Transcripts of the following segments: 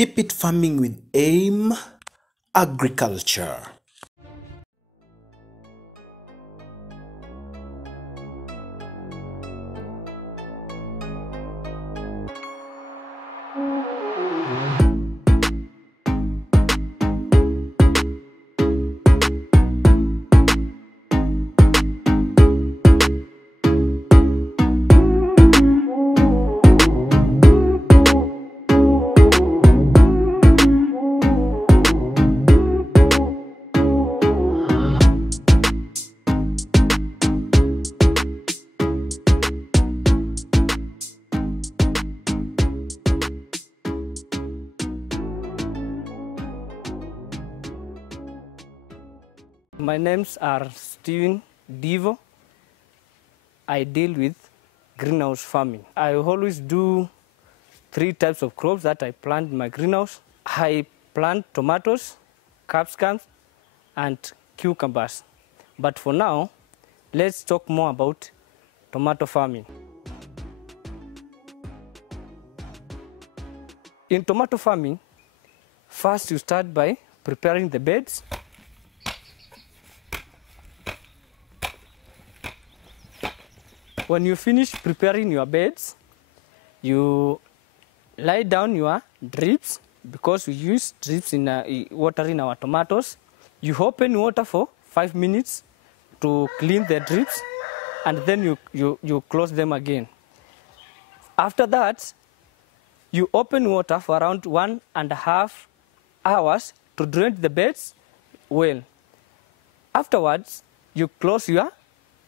Keep it farming with AIM Agriculture. My names are Steven Divo. I deal with greenhouse farming. I always do 3 types of crops that I plant in my greenhouse. I plant tomatoes, capsicums, and cucumbers. But for now, let's talk more about tomato farming. In tomato farming, first you start by preparing the beds. When you finish preparing your beds, you lie down your drips, because we use drips in watering our tomatoes. You open water for 5 minutes to clean the drips, and then you close them again. After that, you open water for around 1.5 hours to drain the beds well. Afterwards, you close your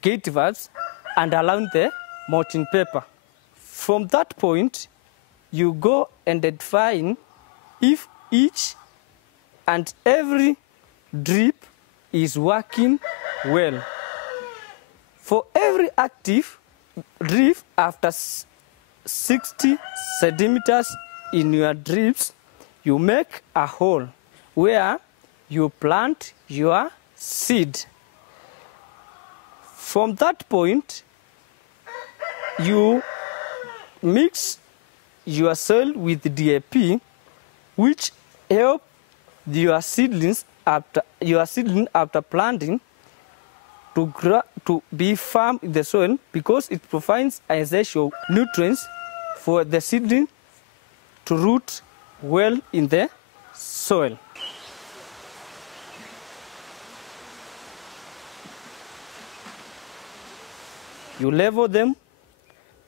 gate valves and align the mulching paper. From that point, you go and define if each and every drip is working well. For every active drip, after 60 centimeters in your drips, you make a hole where you plant your seed. From that point, you mix your soil with DAP, which help your seedlings after planting to grow, to be firm in the soil, because it provides essential nutrients for the seedling to root well in the soil. You level them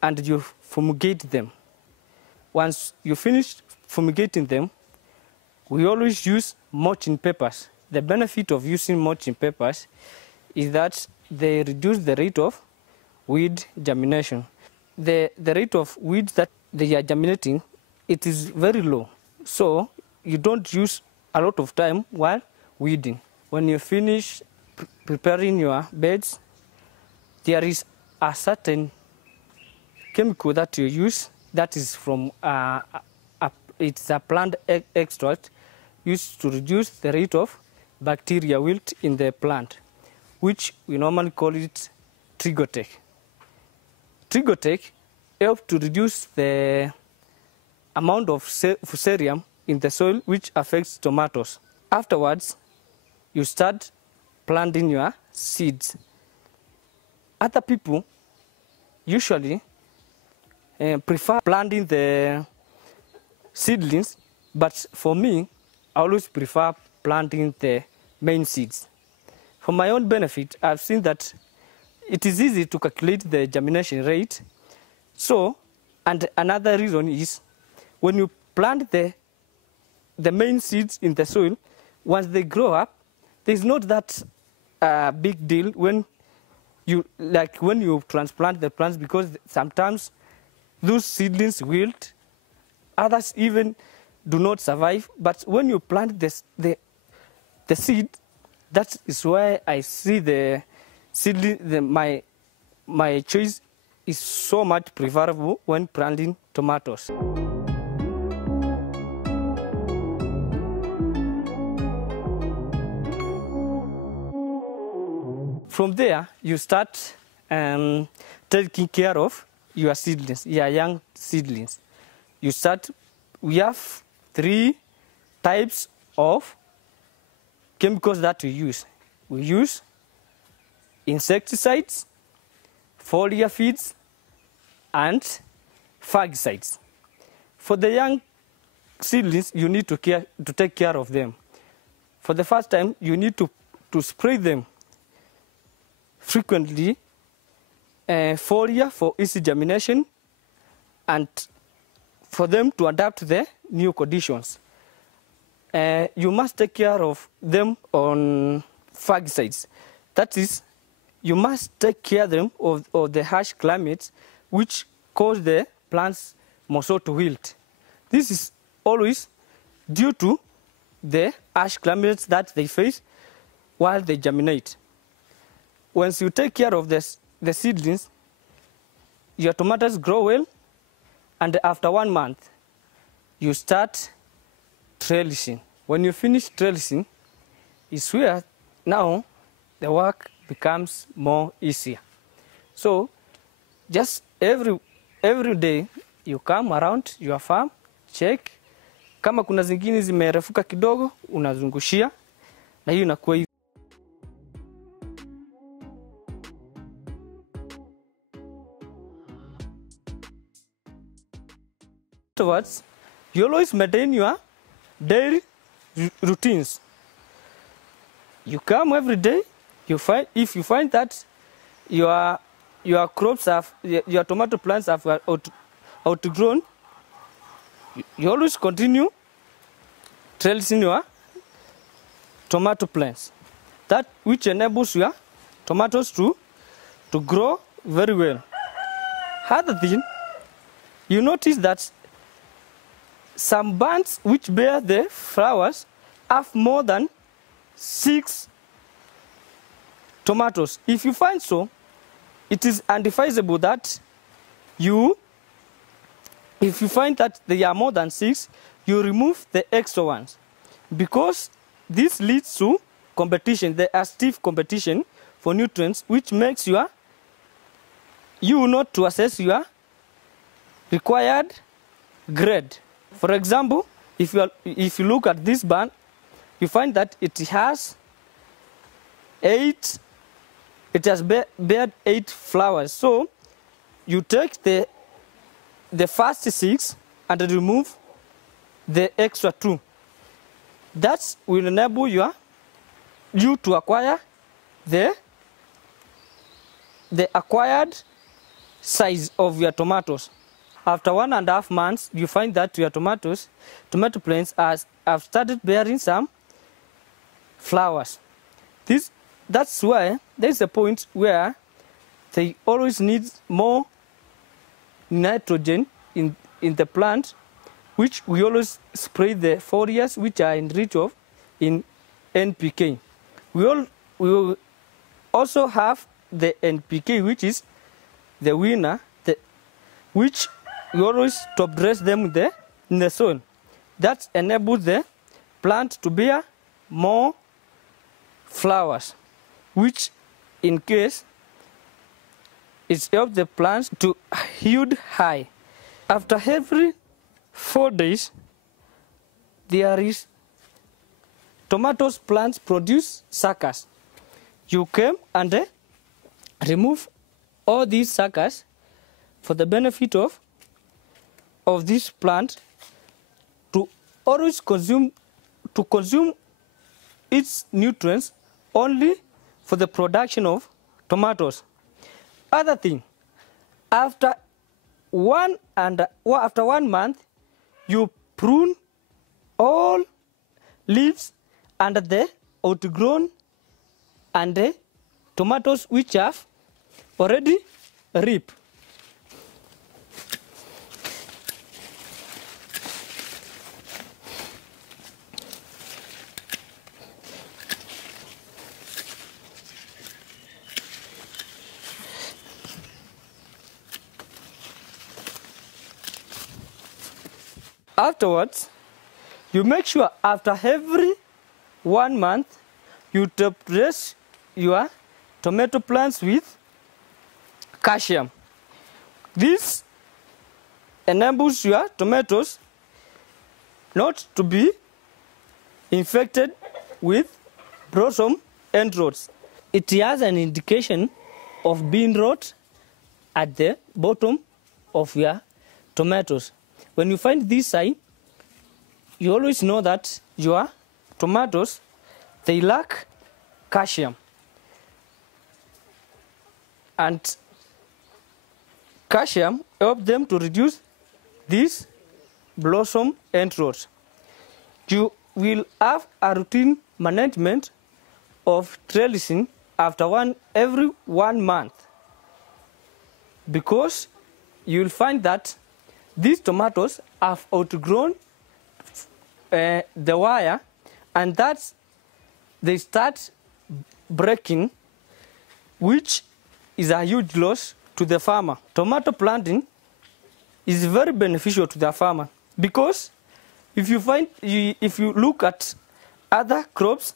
and you fumigate them. Once you finish fumigating them, we always use mulching papers. The benefit of using mulching papers is that they reduce the rate of weed germination. The rate of weeds that they are germinating, it is very low. So you don't use a lot of time while weeding. When you finish preparing your beds, there is a certain chemical that you use that is from it's a plant extract used to reduce the rate of bacteria wilt in the plant, which we normally call it Trigotech. Trigotech helps to reduce the amount of fusarium in the soil, which affects tomatoes. Afterwards, you start planting your seeds. Other people usually prefer planting the seedlings, but for me, I always prefer planting the main seeds. For my own benefit, I've seen that it is easy to calculate the germination rate. So, and another reason is when you plant the main seeds in the soil, once they grow up, there's not that big deal when you transplant the plants, because sometimes those seedlings wilt, others even do not survive. But when you plant the seed, that is why I see the seedling, my choice is so much preferable when planting tomatoes. From there, you start taking care of your seedlings, your young seedlings. We have three types of chemicals that we use. We use insecticides, foliar feeds, and fungicides. For the young seedlings, you need to take care of them. For the first time, you need to spray them frequently, foliar for easy germination, and for them to adapt to the new conditions. You must take care of them on fungicides. That is, you must take care of them of the harsh climates which cause the plants also to wilt. This is always due to the harsh climates that they face while they germinate. Once you take care of the seedlings, your tomatoes grow well, and after 1 month, you start trellising. When you finish trellising, it's where now the work becomes more easier. So just every day you come around your farm, check. Kama kuna zingine zimerefuka kidogo, unazungushia, na hiyo inakuwa hivi. Afterwards, you always maintain your daily routines. You come every day. If you find that your crops your tomato plants have outgrown, you always continue trellising your tomato plants. That which enables your tomatoes to grow very well. Other thing, you notice that some plants which bear the flowers have more than 6 tomatoes. If you find so, it is advisable that if you find that they are more than 6, you remove the extra ones, because this leads to competition. There are stiff competition for nutrients, which makes you not to assess your required grade. For example, if you look at this plant, you find that it has 8. It has bared 8 flowers. So you take the first 6 and remove the extra 2. That will enable you to acquire the acquired size of your tomatoes. After 1.5 months, you find that your tomato plants have started bearing some flowers. That's why there's a point where they always need more nitrogen in the plant, which we always spray the foliars which are enriched in NPK. We will also have the NPK, which is the winner, which we always top dress them in the soil. That enables the plant to bear more flowers, which in case it helps the plants to yield high. After every 4 days, there is tomatoes plants produce suckers. You come and remove all these suckers for the benefit of this plant to always consume its nutrients only for the production of tomatoes. Other thing, after 1 month, you prune all leaves and the outgrown and the tomatoes which have already ripe. Afterwards, you make sure after every 1 month, you top dress your tomato plants with calcium. This enables your tomatoes not to be infected with blossom end rots. It has an indication of being rot at the bottom of your tomatoes. When you find this sign, you always know that your tomatoes, they lack calcium. And calcium helps them to reduce these blossom end rots. You will have a routine management of trellising after every 1 month, because you'll find that these tomatoes have outgrown the wire, and that's they start breaking, which is a huge loss to the farmer. Tomato planting is very beneficial to the farmer, because if you look at other crops,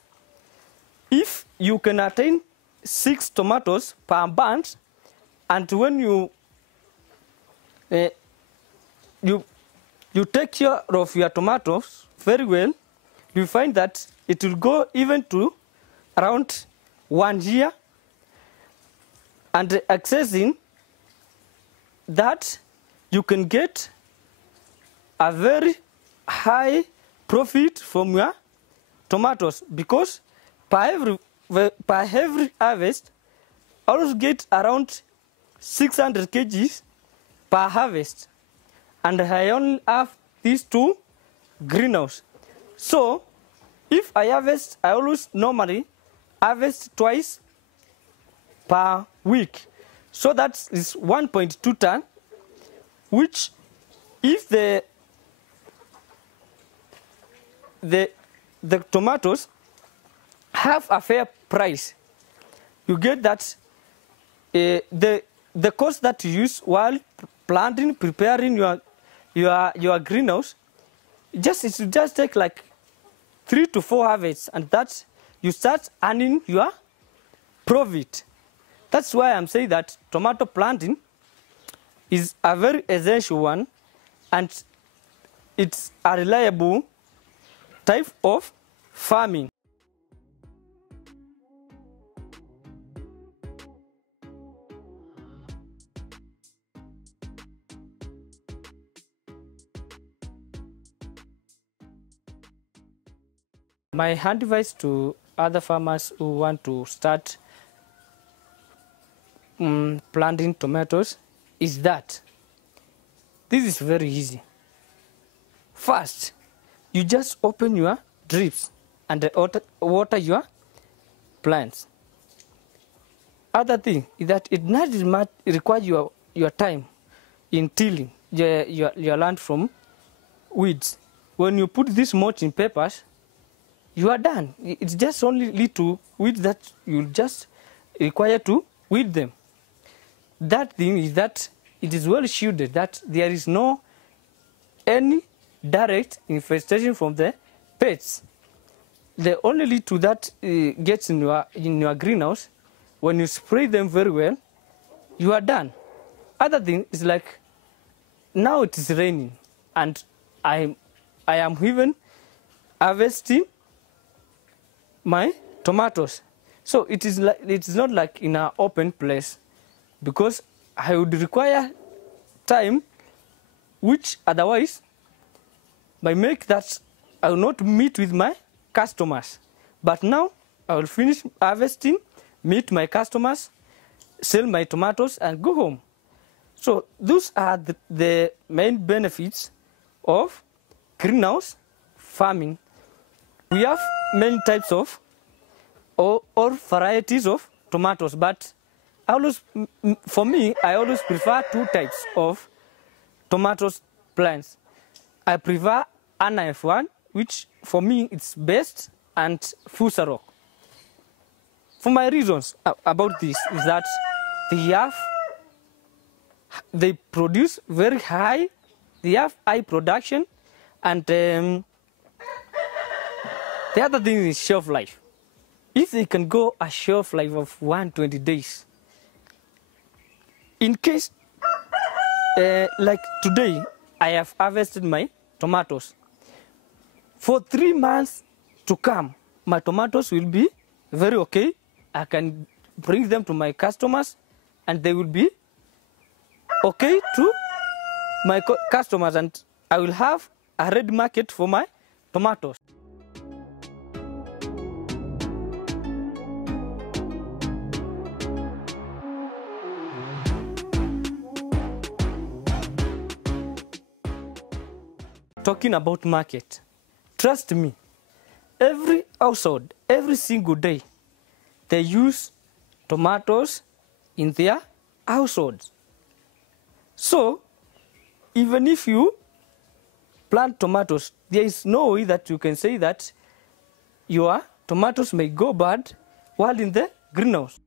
if you can attain 6 tomatoes per bunch, and when you take care of your tomatoes very well, you find that it will go even to around 1 year. And accessing that, you can get a very high profit from your tomatoes, because per every harvest, I always get around 600 kgs per harvest, and I only have these 2 greenhouses. So if I always normally harvest twice per week, so that is 1.2 ton, which if the tomatoes have a fair price, you get that the cost that you use while planting, preparing your greenhouse, it just take like 3 to 4 harvests, and that you start earning your profit. That's why I'm saying that tomato planting is a very essential one, and it's a reliable type of farming. My advice to other farmers who want to start planting tomatoes is that this is very easy. First, you just open your drips and water your plants. Other thing is that it doesn't require your time in tilling your land from weeds. When you put this mulching papers, you are done. It's just only little weeds that you just require to weed them. That thing is that it is well shielded, that there is no any direct infestation from the pests. The only little that gets in your greenhouse, when you spray them very well, you are done. Other thing is like, now it is raining, and I am even harvesting my tomatoes. So it is not like in an open place, because I would require time, which otherwise by make that I will not meet with my customers. But now I will finish harvesting, meet my customers, sell my tomatoes, and go home. So those are the main benefits of greenhouse farming. We have many types of or varieties of tomatoes, but for me, I always prefer 2 types of tomatoes plants. I prefer Anna F1, which for me it's best, and Fusarok. For my reasons about this is that they produce very high, they have high production, and the other thing is shelf life. If they can go a shelf life of 120 days, in case like today I have harvested my tomatoes, For 3 months to come, my tomatoes will be very okay. I can bring them to my customers and they will be okay to my customers, and I will have a red market for my tomatoes. Talking about market, trust me, every household, every single day, they use tomatoes in their households. So, even if you plant tomatoes, there is no way that you can say that your tomatoes may go bad while in the greenhouse.